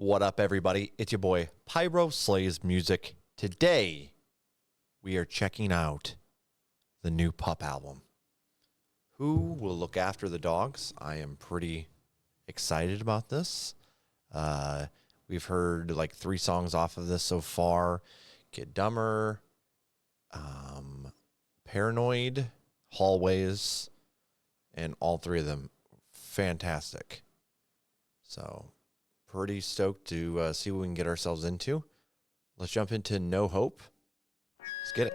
What up, everybody? It's your boy, Pyro Slays Music. Today, we are checking out the new PUP album. Who will look after the dogs? I am pretty excited about this. We've heard like 3 songs off of this so far. Get Dumber, Paranoid, Hallways, and all 3 of them fantastic. So pretty stoked to see what we can get ourselves into. Let's jump into No Hope. Let's get it.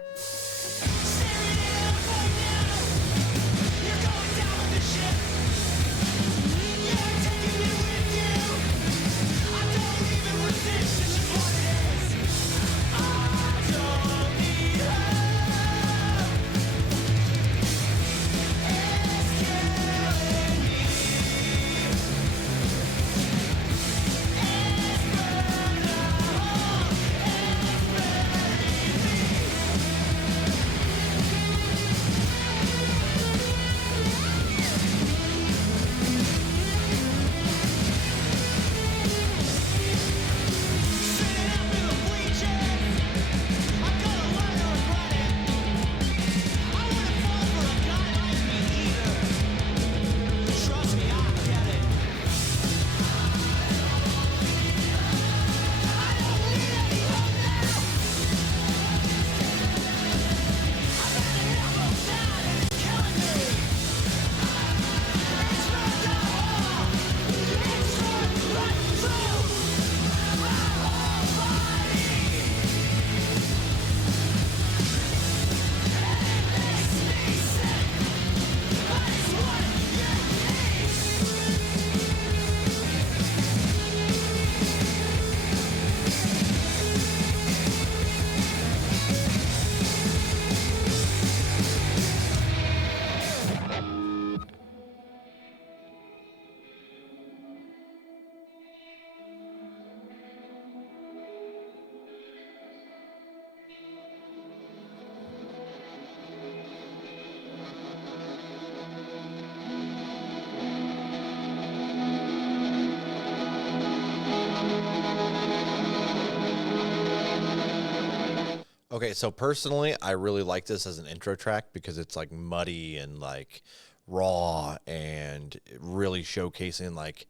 Okay, so personally, I really like this as an intro track because it's like muddy and like raw and really showcasing like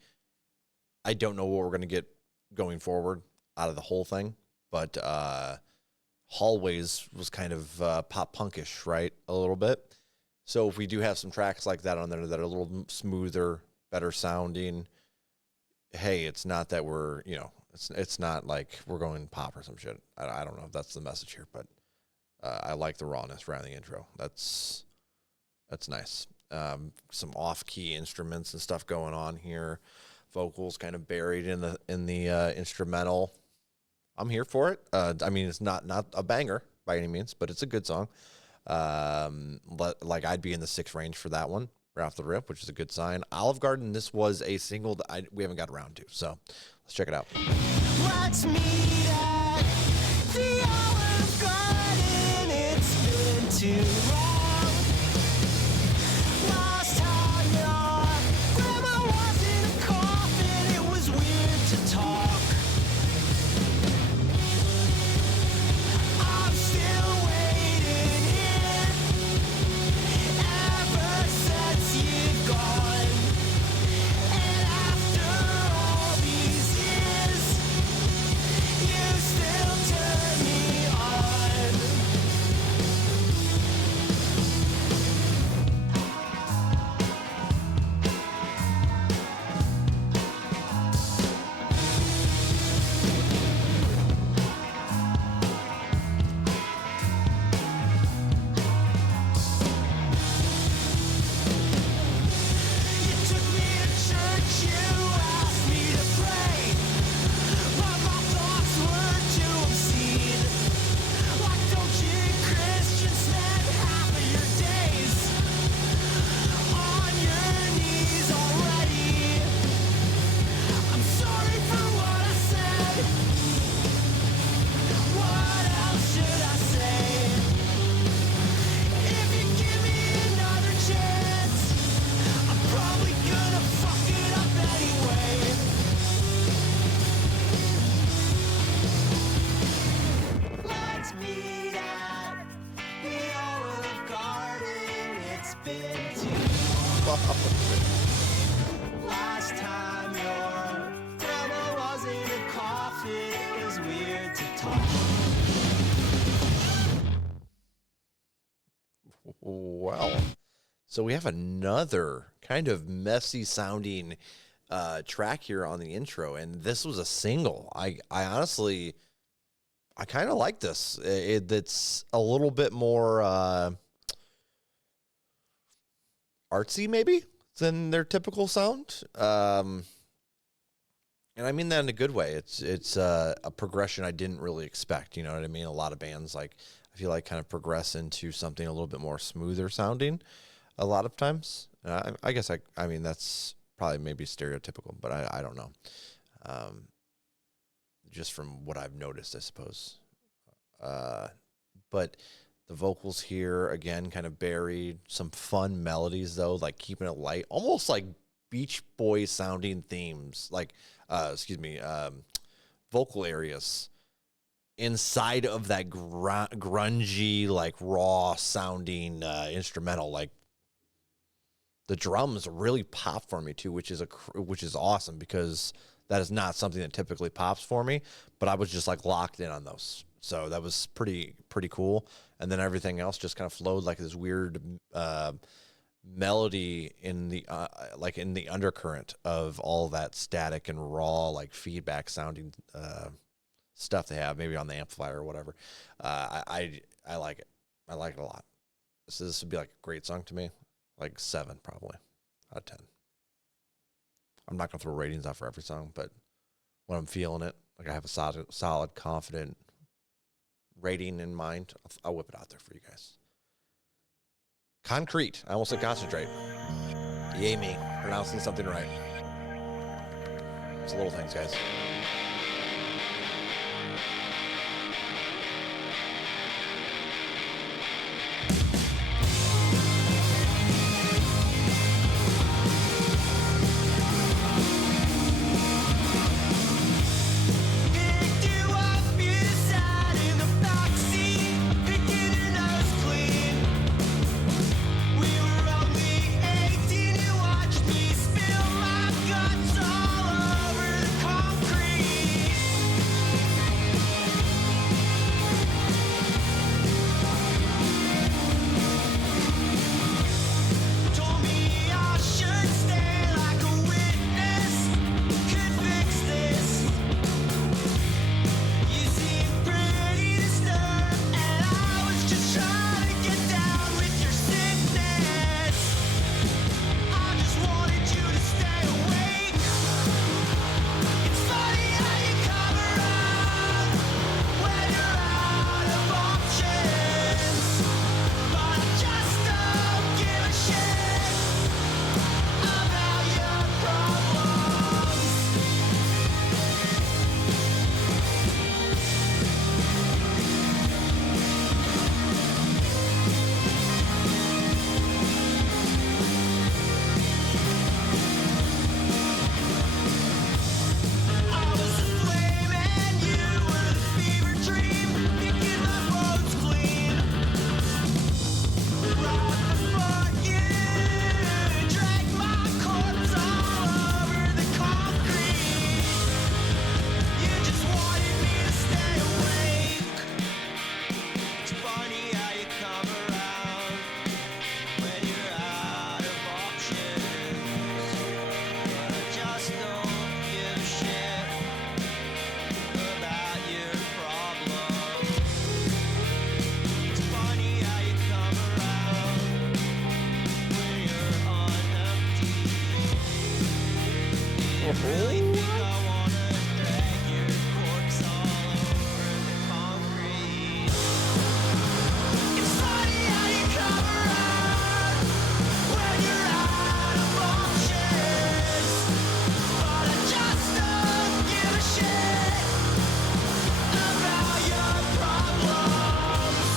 I don't know what we're going to get going forward out of the whole thing, but Hallways was kind of pop punkish, right? A little bit. So if we do have some tracks like that on there that are a little smoother, better sounding, hey, it's not that we're, it's not like we're going pop or some shit. I don't know if that's the message here, but I like the rawness around the intro. That's nice. Some off-key instruments and stuff going on here. Vocals kind of buried in the instrumental. I'm here for it. I mean, it's not a banger by any means, but it's a good song. Like I'd be in the 6 range for that one right off the rip, which is a good sign. Olive Garden, this was a single that we haven't got around to, so let's check it out. Let's meet at the Olive Garden. It's been too long. Lost how your grandma was in a coffin. It was weird to talk. I'm still waiting here ever since you've gone. And after all these years, you still turn me on. So we have another kind of messy sounding track here on the intro, and this was a single. I honestly, I kind of like this. It's a little bit more artsy, maybe, than their typical sound. And I mean that in a good way. It's a progression I didn't really expect. You know what I mean? A lot of bands, like, I feel like, kind of progress into something a little bit more smoother sounding a lot of times. I guess I mean, that's probably maybe stereotypical, but I don't know. Just from what I've noticed, I suppose. But the vocals here, again, kind of buried. Some fun melodies, though, like keeping it light, almost like Beach Boys sounding themes, like, vocal areas inside of that grungy, like raw sounding instrumental. Like the drums really pop for me too, which is awesome, because that is not something that typically pops for me. But I was just like locked in on those, so that was pretty cool. And then everything else just kind of flowed like this weird melody in the like in the undercurrent of all that static and raw, like feedback sounding stuff they have, maybe on the amplifier or whatever. I like it. I like it a lot. So this would be like a great song to me, like 7 probably out of 10. I'm not gonna throw ratings out for every song, but when I'm feeling it, like I have a solid, confident rating in mind, I'll whip it out there for you guys. Concrete. I almost said concentrate. Yay me, pronouncing something right. It's little things, guys. Picked you up, you sat in the backseat, picking your nose clean. We were only 18, you watched me spill my guts all over the concrete. Told me I should stay like a witness, could fix this. You seem pretty disturbed, and I was just trying to get down with your sickness. I just wanted you to stay awake. It's funny how you come around when you're out of options, but I just don't give a shit about your problems. I was a flame and you were the fever dream, picking my bones clean. Right before you dragged my corpse all over the concrete. You just wanted me to stay awake. It's funny how you come around when you're out of options, but I just don't give a shit about your problems. It's funny how you come around when you're on empty. Do you really think I wanna drag your corpse all over the concrete? It's funny how you come around when you're out of options, but I just don't give a shit about your problems.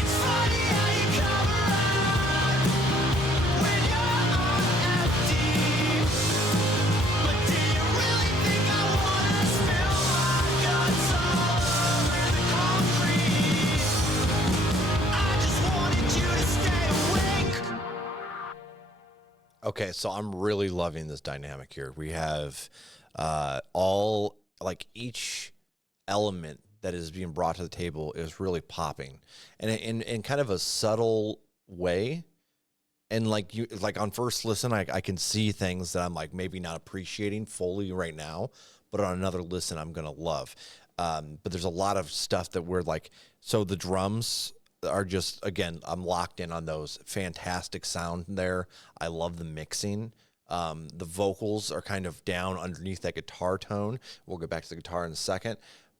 It's funny how you come around when you're on empty, but do you really think I wanna spill my guts all over the concrete? I just wanted you to stay awake. Okay, so I'm really loving this dynamic here. We have all, like, each element that is being brought to the table is really popping, and in kind of a subtle way. And like you, like on first listen, I can see things that I'm like maybe not appreciating fully right now, but on another listen, I'm gonna love. But there's a lot of stuff that we're like, so the drums are just, again, I'm locked in on those. Fantastic sound there. I love the mixing. The vocals are kind of down underneath that guitar tone. We'll get back to the guitar in a second.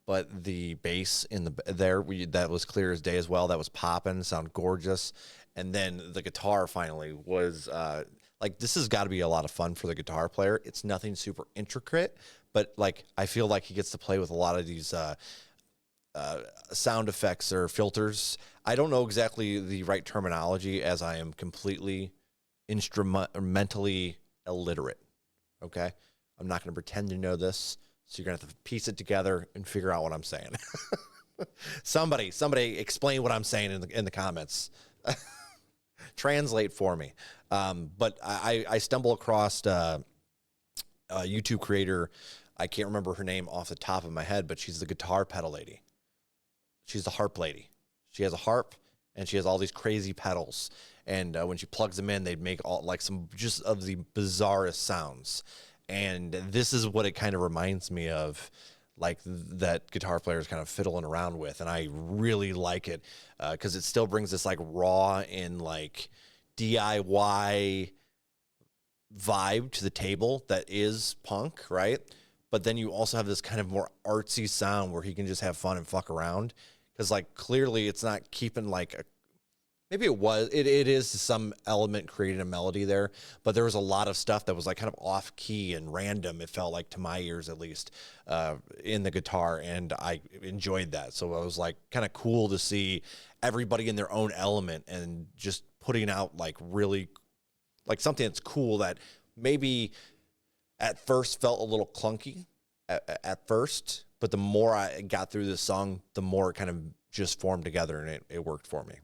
But the bass in that was clear as day as well. That was popping, sound gorgeous. And then the guitar finally was like, this has got to be a lot of fun for the guitar player. It's nothing super intricate, but like I feel like he gets to play with a lot of these sound effects or filters. I don't know exactly the right terminology, as I am completely instrumentally illiterate. Okay, I'm not going to pretend to know this, so you're going to have to piece it together and figure out what I'm saying. somebody explain what I'm saying in the comments. Translate for me. But I stumble across a YouTube creator. I can't remember her name off the top of my head, but she's the guitar pedal lady. She's the harp lady. She has a harp and she has all these crazy pedals. And when she plugs them in, they'd make all like some just of the bizarrest sounds. And this is what it kind of reminds me of, like that guitar players kind of fiddling around with. And I really like it because it still brings this like raw and like DIY vibe to the table that is punk, right? But then you also have this kind of more artsy sound where he can just have fun and fuck around. Because like clearly it's not keeping like a, maybe it is some element creating a melody there, but there was a lot of stuff that was like kind of off key and random. It felt like, to my ears at least, in the guitar, and I enjoyed that. So it was like kind of cool to see everybody in their own element and just putting out like really like something that's cool that maybe at first felt a little clunky at first, but the more I got through this song, the more it kind of just formed together, and it worked for me.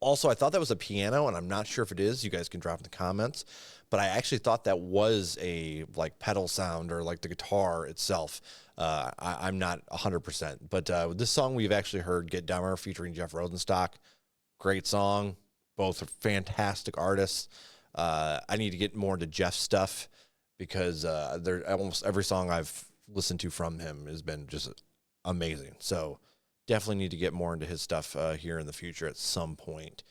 Also, I thought that was a piano, and I'm not sure if it is. You guys can drop in the comments. But I actually thought that was a like pedal sound or like the guitar itself. I'm not 100%. But this song we've actually heard, Get Dumber, featuring Jeff Rosenstock. Great song. Both are fantastic artists. I need to get more into Jeff's stuff because almost every song I've listened to from him has been just amazing. So definitely need to get more into his stuff here in the future at some point.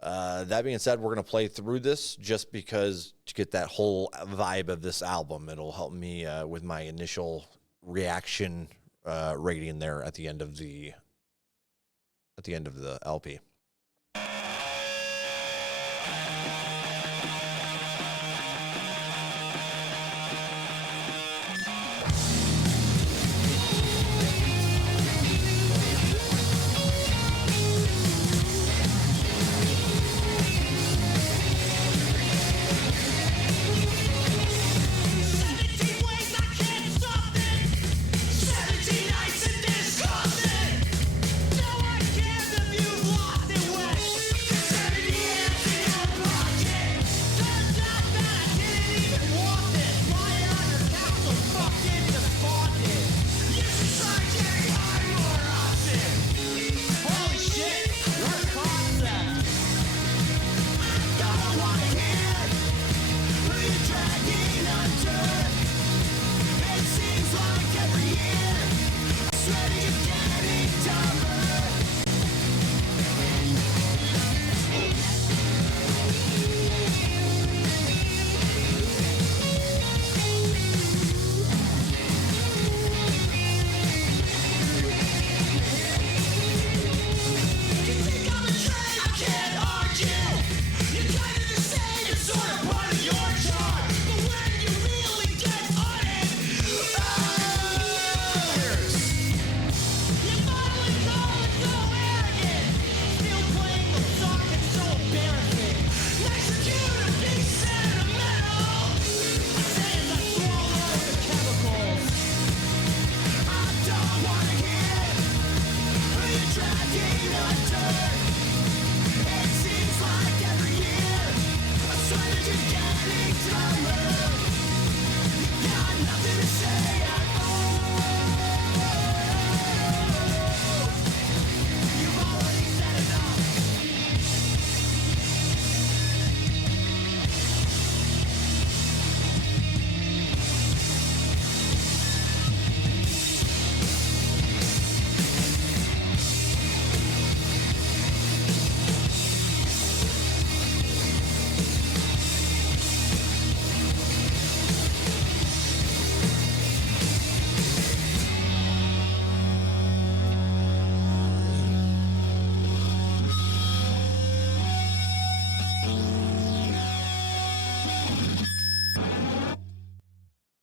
That being said, we're going to play through this just because to get that whole vibe of this album. It'll help me with my initial reaction rating there at the end of the LP.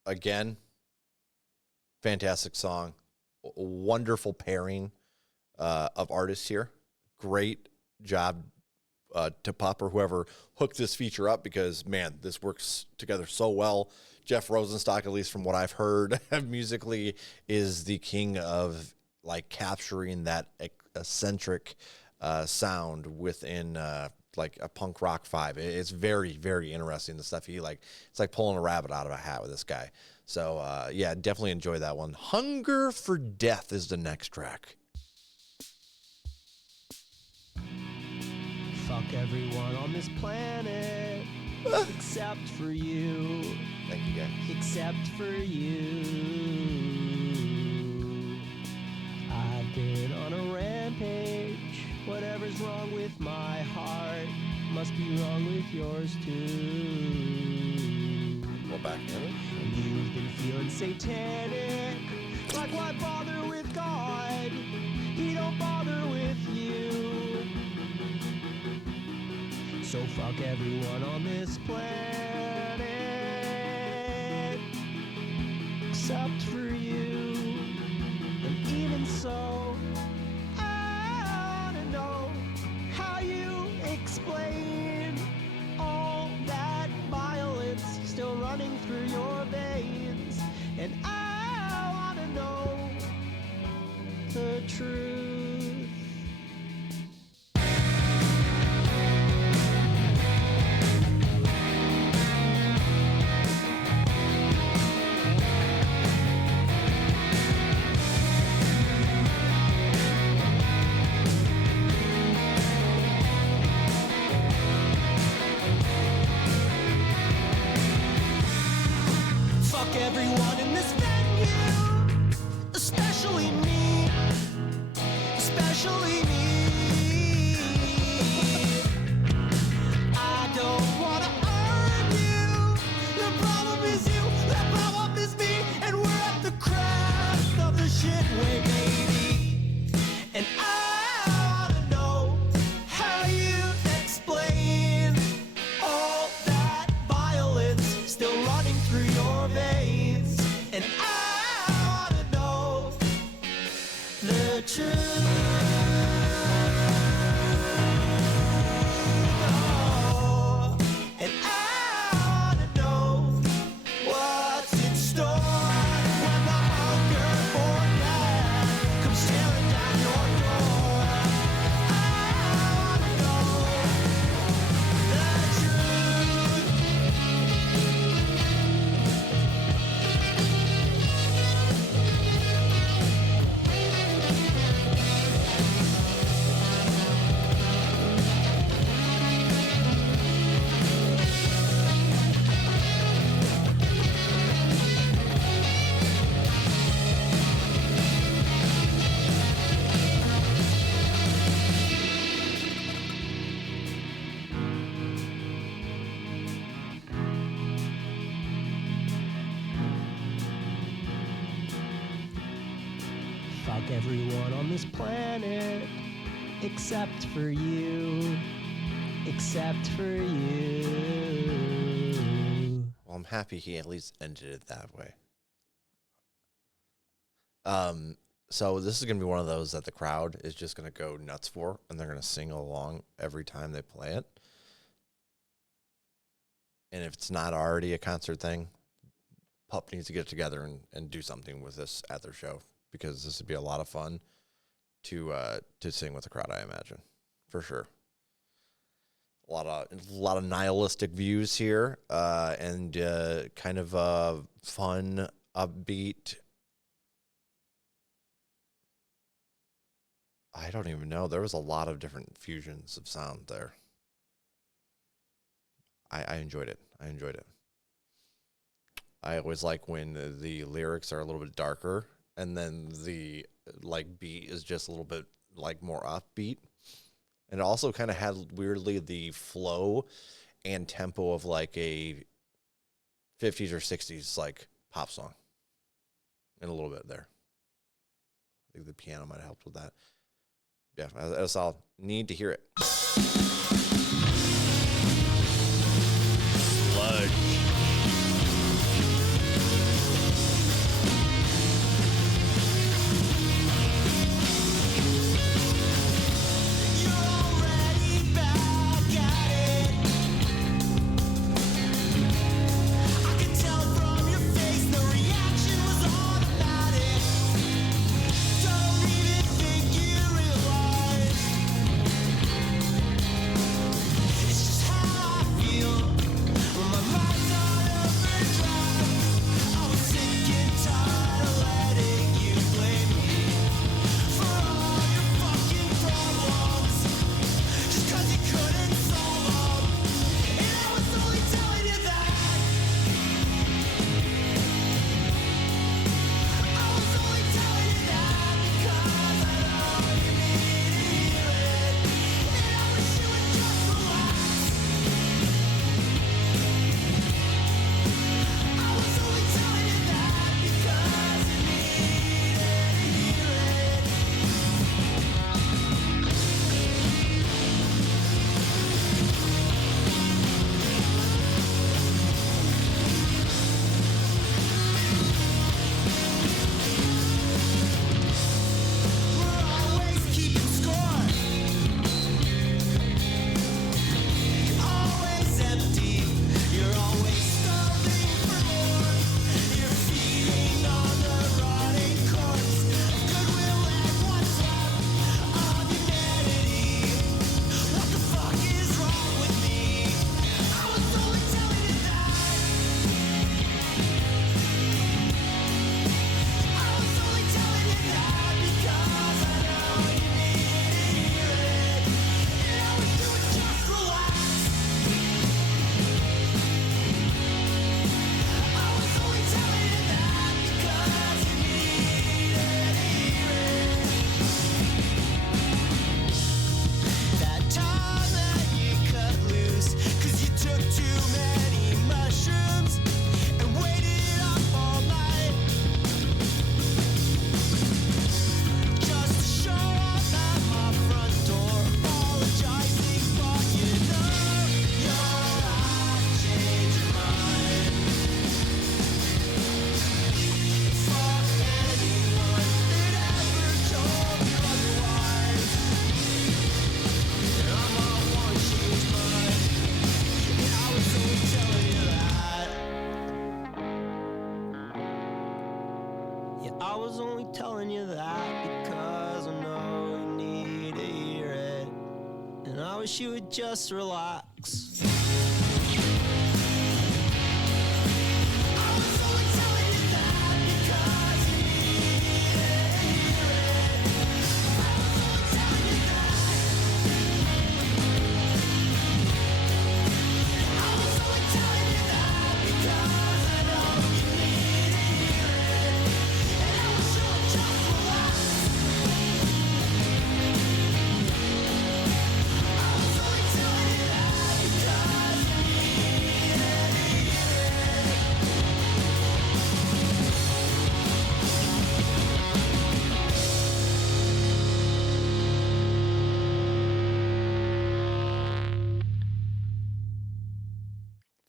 again, fantastic song, wonderful pairing of artists here. Great job to PUP or whoever hooked this feature up, because man, this works together so well. Jeff Rosenstock, at least from what I've heard musically, is the king of like capturing that eccentric sound within like a punk rock vibe. It's very, very interesting, the stuff he like. It's like pulling a rabbit out of a hat with this guy. So yeah, definitely enjoy that one. Hunger for Death is the next track. Fuck everyone on this planet except for you. Thank you, guys. Except for you. I've been on a rampage. Whatever's wrong with my heart must be wrong with yours too. Roll back in. And you've been feeling satanic. Like, why bother with God? He don't bother with you. So fuck everyone on this planet except for you. And even so, I wanna know how you explain all that violence still running through your veins. And I wanna know the truth. Fuck everyone in this venue, especially me, especially me. I don't wanna argue. The problem is you, the problem is me, and we're at the crest of the shit wave, baby. And I wanna know how you explain all that violence still running through your veins. And I wanna know the truth. Oh, and I wanna know what's in store when the hunger for death comes tearing down your door. I wanna know the truth. Fuck everyone on this planet except for you. Except for you. Well, I'm happy he at least ended it that way. So this is gonna be one of those that the crowd is just gonna go nuts for, and they're gonna sing along every time they play it. And if it's not already a concert thing, PUP needs to get together and do something with this at their show, because this would be a lot of fun to sing with the crowd, I imagine, for sure. A lot of nihilistic views here, and kind of fun, upbeat. I don't even know. There was a lot of different fusions of sound there. I enjoyed it. I always like when the lyrics are a little bit darker, and then the like beat is just a little bit like more upbeat. And it also kind of had weirdly the flow and tempo of like a 50s or 60s like pop song in a little bit there. I think the piano might have helped with that. Yeah, that's all. Need to hear it. Sludge. Yeah, I was only telling you that because I know you need to hear it. And I wish you would just relax. I was only telling you that because you need to hear it. I was only telling you that. I was only telling you that because I know you need to hear it. And I wish you would just relax. I was only telling you that because you need to hear it.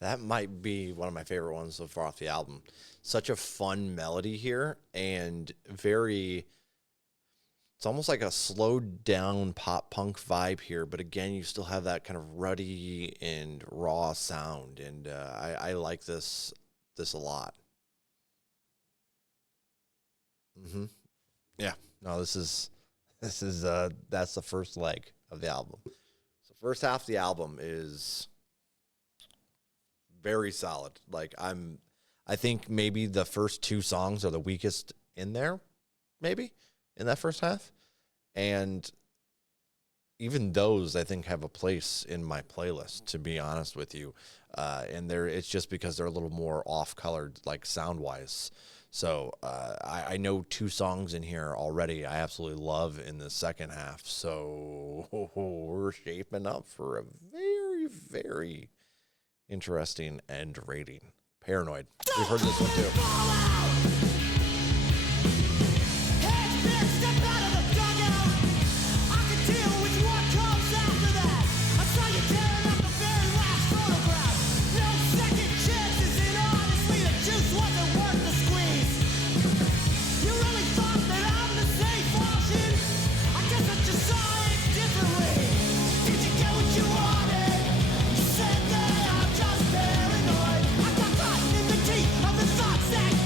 That might be one of my favorite ones so far off the album. Such a fun melody here and very, it's almost like a slowed down pop punk vibe here. But again, you still have that kind of ruddy and raw sound. And I like this a lot. Yeah, no, this is that's the first leg of the album. So first half of the album is very solid. Like I think maybe the first two songs are the weakest in there, maybe in that first half. And even those I think have a place in my playlist, to be honest with you. And it's just because they're a little more off colored, like sound wise. So I know two songs in here already I absolutely love in the second half. So we're shaping up for a very, very interesting end rating. Paranoid. We've heard this one too.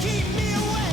Keep me away.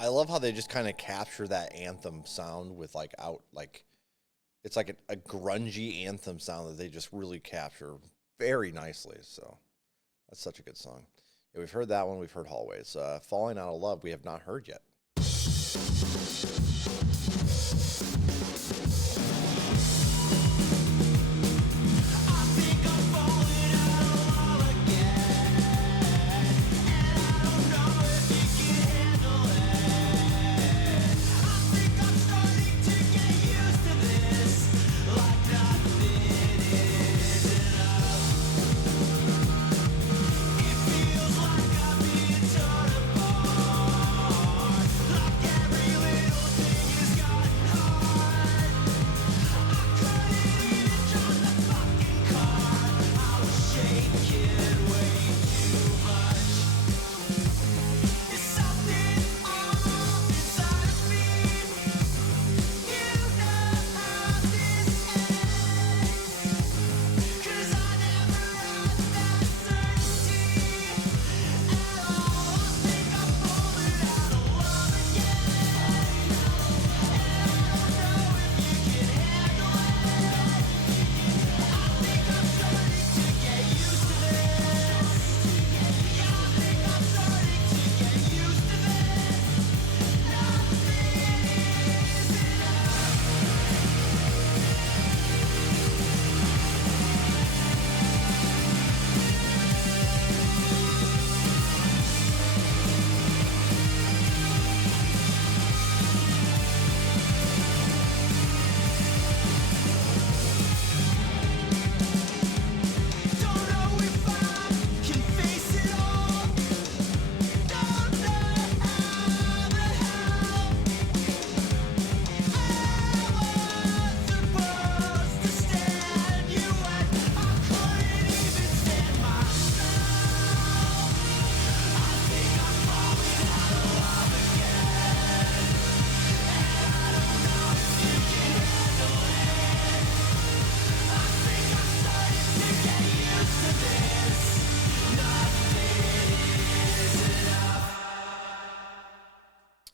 I love how they just kind of capture that anthem sound with it's like a grungy anthem sound that they just really capture very nicely. So that's such a good song. Yeah, we've heard that one. We've heard Hallways. Falling Out of Love, we have not heard yet.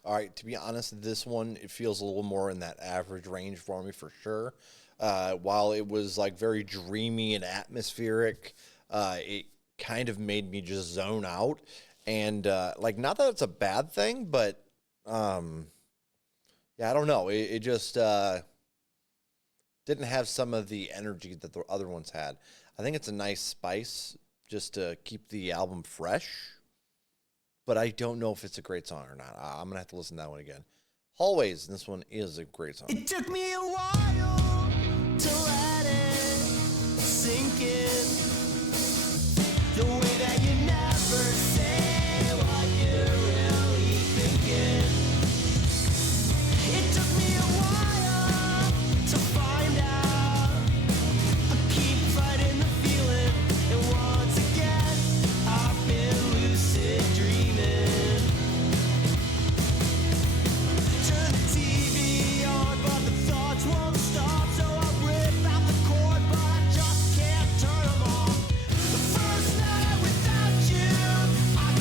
All right, to be honest, this one, it feels a little more in that average range for me for sure. While it was like very dreamy and atmospheric, it kind of made me just zone out. And like, not that it's a bad thing, but yeah, I don't know. It just didn't have some of the energy that the other ones had. I think it's a nice spice just to keep the album fresh. But I don't know if it's a great song or not. I'm going to have to listen to that one again. Hallways, this one is a great song. It took me a while to let it sink in. The way that you never say what you're really thinking. It took me a while to find out. I keep fighting the feeling, and once again, I've been lucid dreaming. Turn the TV on, but the thoughts won't stop. So I rip out the cord, but I just can't turn them off. The first night without you, I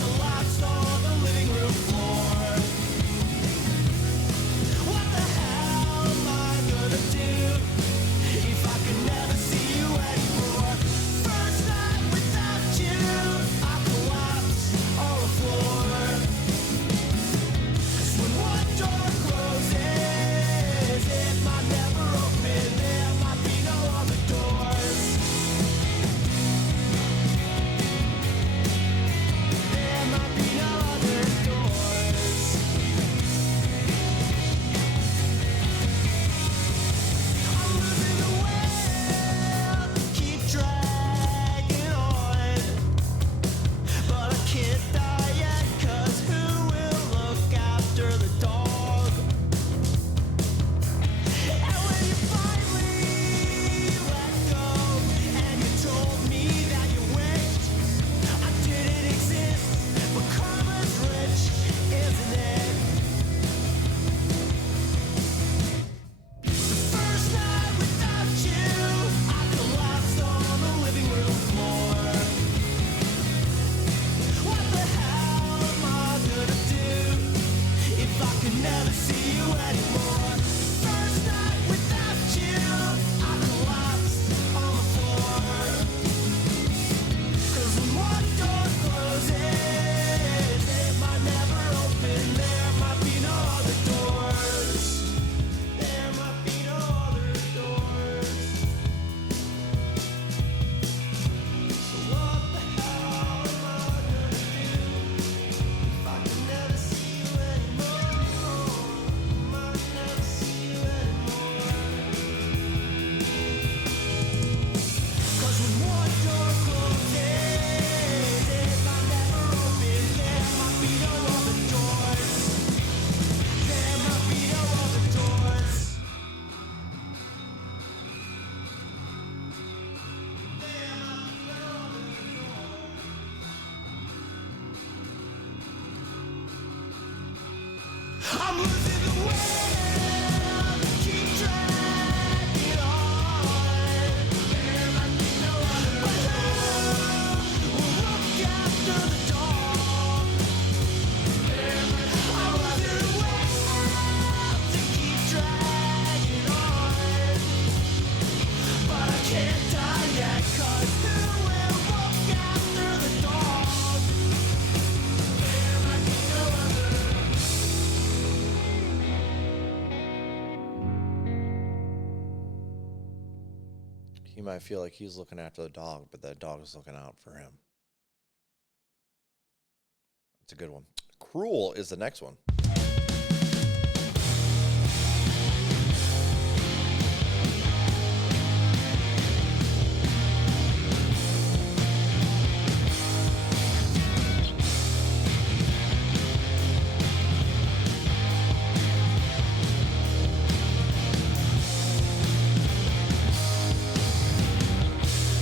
I'm losing the will to keep dragging on. There might be no other. But who will look after the dog? I'm losing the will to keep dragging on. But I can't die yet, 'cause who will look after the dog? There might be no other. He might feel like he's looking after the dog, but that dog is looking out for him. It's a good one. Cruel is the next one.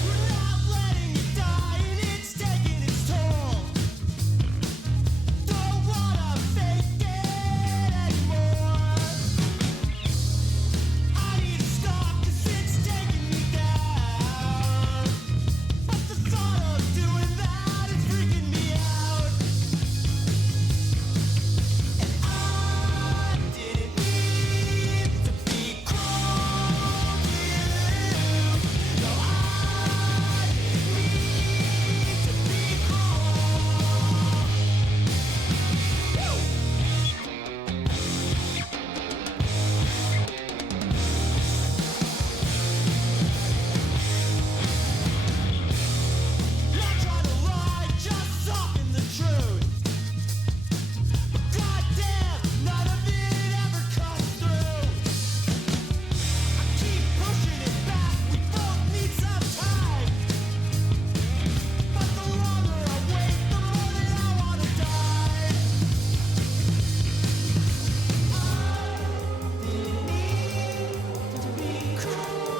We're not letting you die, and it's taking its toll. Don't wanna fake it anymore. I need to stop, 'cause it's taking me down. But the thought of doing that is freaking me out. And I didn't mean to be cruel to you. No, I didn't mean to be cruel. Not trying to lie, just talking the truth. But goddamn, none of it ever comes through. I keep pushing it back, we both need some time. But the longer I wait, the more that I wanna die. I didn't mean to be cruel.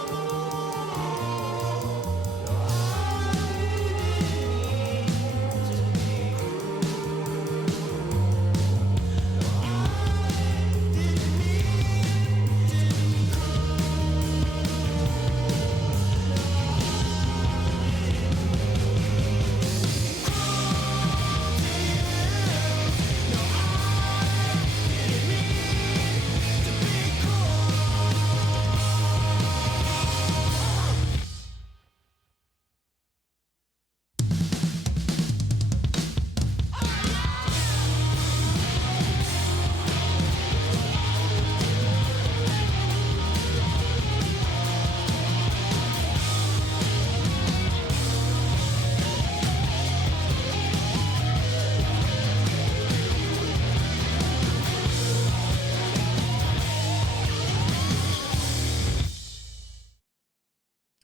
No, I didn't mean to be cruel. No, I didn't mean to be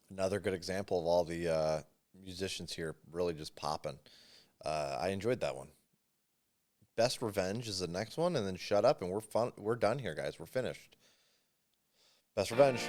Another good example of all the musicians here really just popping. I enjoyed that one. Best Revenge is the next one, and then Shut Up, and we're done here, guys. We're finished. Best Revenge.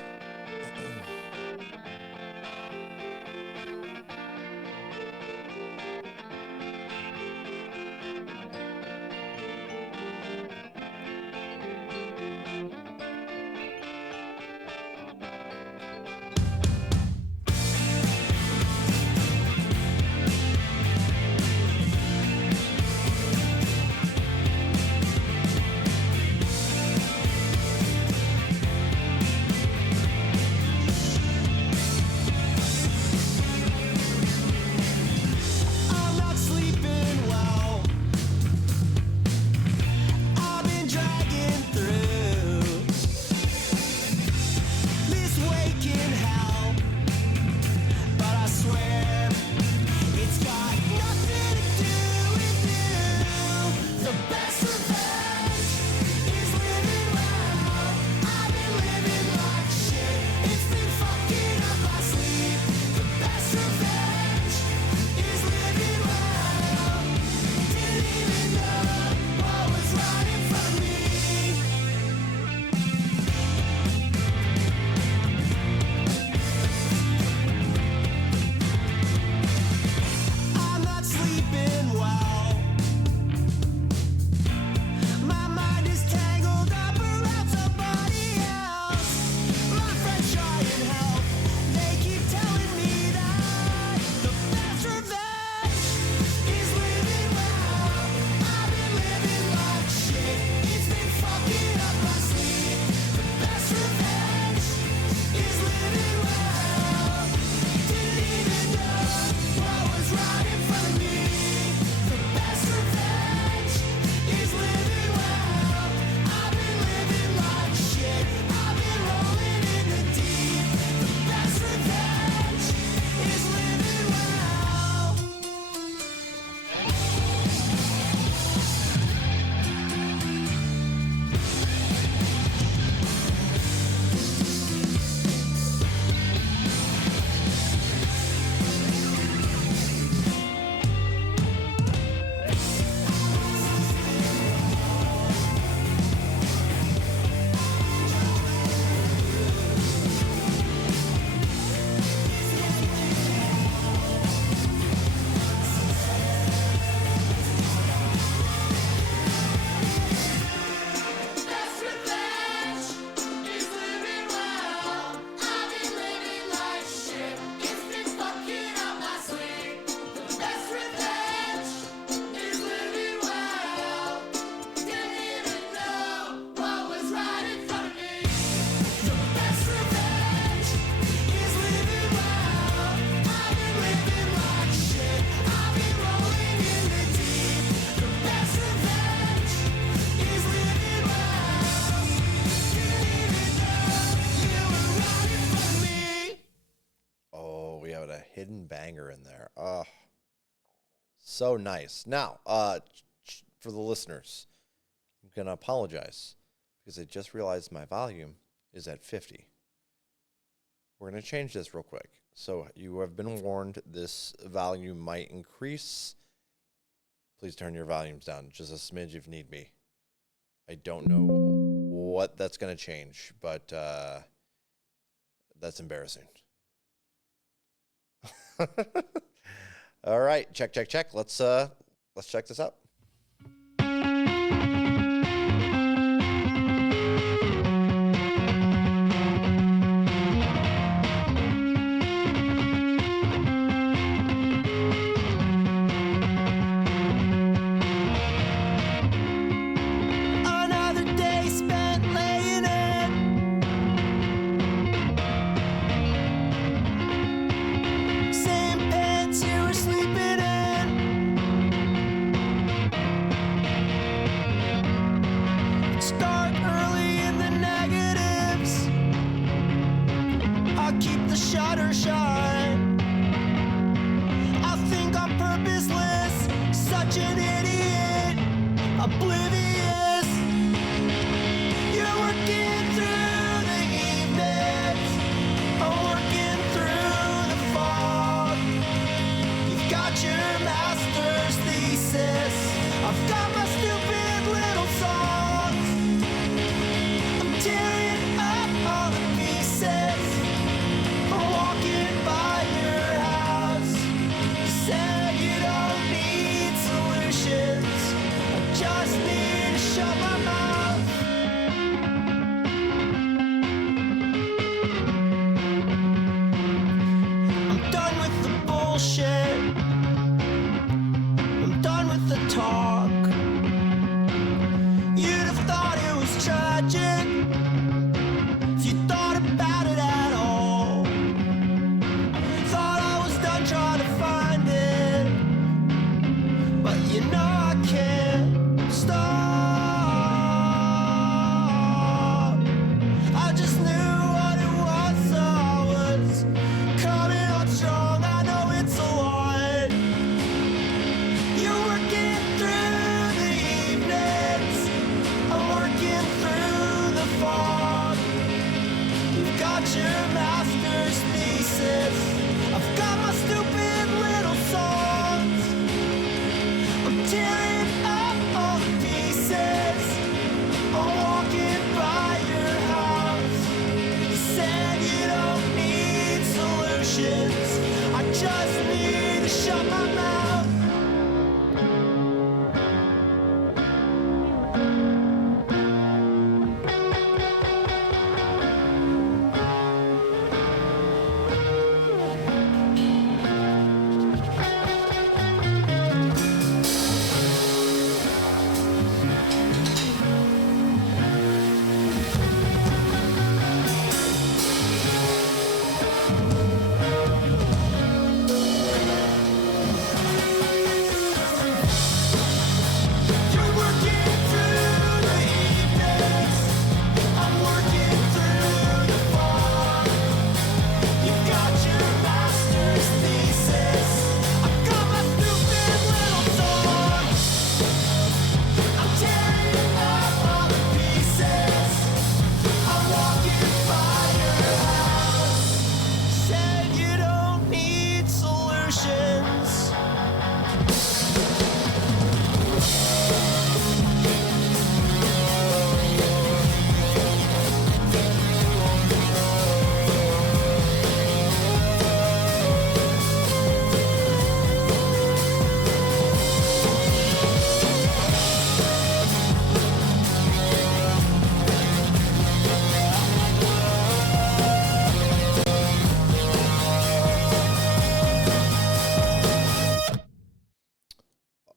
hidden banger in there. Oh, so nice. Now, for the listeners, I'm going to apologize because I just realized my volume is at 50. We're going to change this real quick. So you have been warned this volume might increase. Please turn your volumes down just a smidge if need be. I don't know what that's going to change, but that's embarrassing. All right, check. Let's check this out. Another day spent laying in. Same pants you were sleeping in. Start early in the negatives. I'll keep the shutter shut. I think I'm purposeless, such an idiot, oblivious. You're working through the evenings, I'm working through the fog. You've got your master's thesis, I've got my stupid little songs. I'm tearing up all the pieces, I'm walking by your house. You said you don't need solutions, I just need to shut my mouth. I'm done with the bullshit. I'm done with the talk. You'd have thought it was tragic if you thought about it at all. Thought I was done trying to find it, but you know I can't stop. I just knew what it was, so I was coming on strong. I know it's a lot. You're working through the evenings, I'm working through the fog. You've got your master's thesis, I've got my stupid little songs. I'm tearing up all the pieces, I'm walking by your house. You said you don't need solutions, I just need to shut my mouth. You're working through the evenings, I'm working through the fog. You've got your master's thesis, I've got my stupid little songs. I'm tearing up all the pieces, I'm walking by your house. Said you don't need solutions.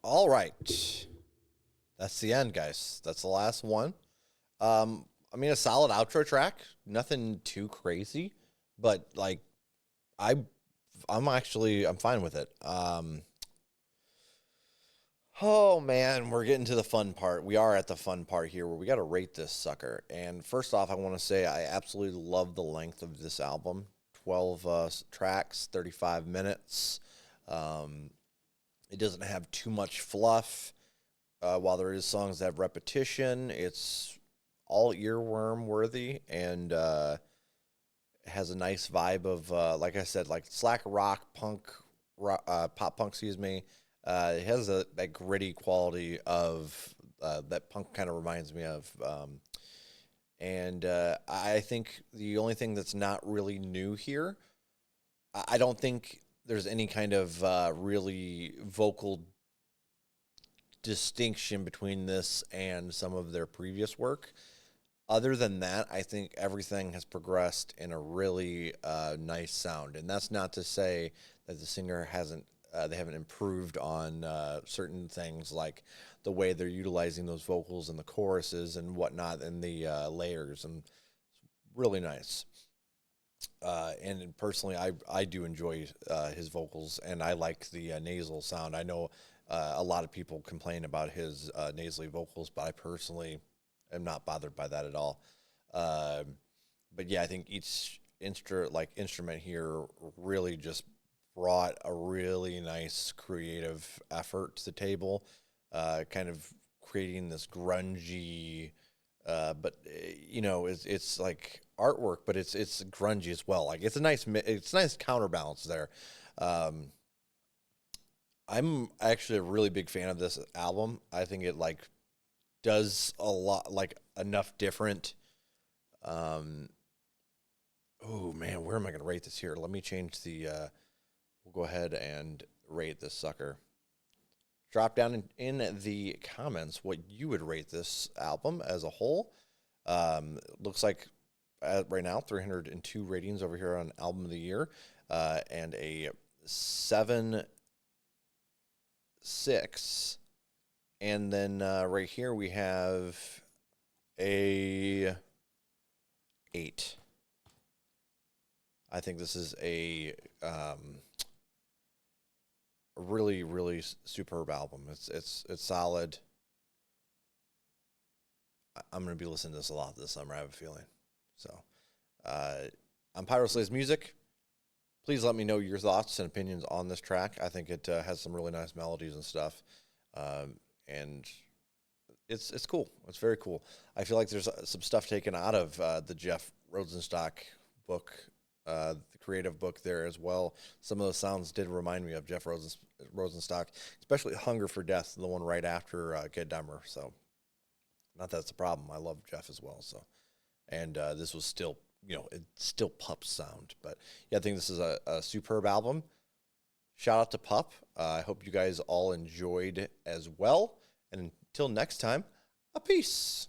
All right. That's the end, guys. That's the last one. I mean, a solid outro track. Nothing too crazy, but like, I'm fine with it. Oh man, we're getting to the fun part. We are at the fun part here where we got to rate this sucker. And first off, I want to say I absolutely love the length of this album. 12 tracks, 35 minutes. It doesn't have too much fluff. While there is songs that have repetition, it's all earworm worthy, and has a nice vibe of, like I said, like slack rock, pop punk, excuse me. It has that gritty quality of that punk kind of reminds me of. And I think the only thing that's not really new here, I don't think there's any kind of really vocal distinction between this and some of their previous work. Other than that, I think everything has progressed in a really nice sound, and that's not to say that the singer hasn't. They haven't improved on certain things like the way they're utilizing those vocals in the choruses and whatnot, and the layers, and it's really nice. And personally, I do enjoy his vocals, and I like the nasal sound. I know a lot of people complain about his nasally vocals, but I personally am not bothered by that at all. But yeah, I think each instrument here really just brought a really nice creative effort to the table, kind of creating this grungy, but it's like artwork, but it's grungy as well. Like it's a nice counterbalance there. I'm actually a really big fan of this album. I think it like does a lot, like enough different. Oh man, where am I going to rate this here? Let me change the. We'll go ahead and rate this sucker. Drop down in the comments what you would rate this album as a whole. Looks like right now 302 ratings over here on Album of the Year, and a 7.6. And then right here we have a 8. I think this is a really, really superb album. It's solid. I'm going to be listening to this a lot this summer, I have a feeling. So, I'm Pyro Slays Music. Please let me know your thoughts and opinions on this track. I think it has some really nice melodies and stuff. And it's cool. It's very cool. I feel like there's some stuff taken out of the Jeff Rosenstock book, the creative book there as well. Some of those sounds did remind me of Jeff Rosenstock, especially Hunger for Death, the one right after Get Dumber. So, not that it's a problem. I love Jeff as well. So, and this was still, it's still PUP sound. But yeah, I think this is a superb album. Shout out to PUP. I hope you guys all enjoyed as well. And until next time, a peace.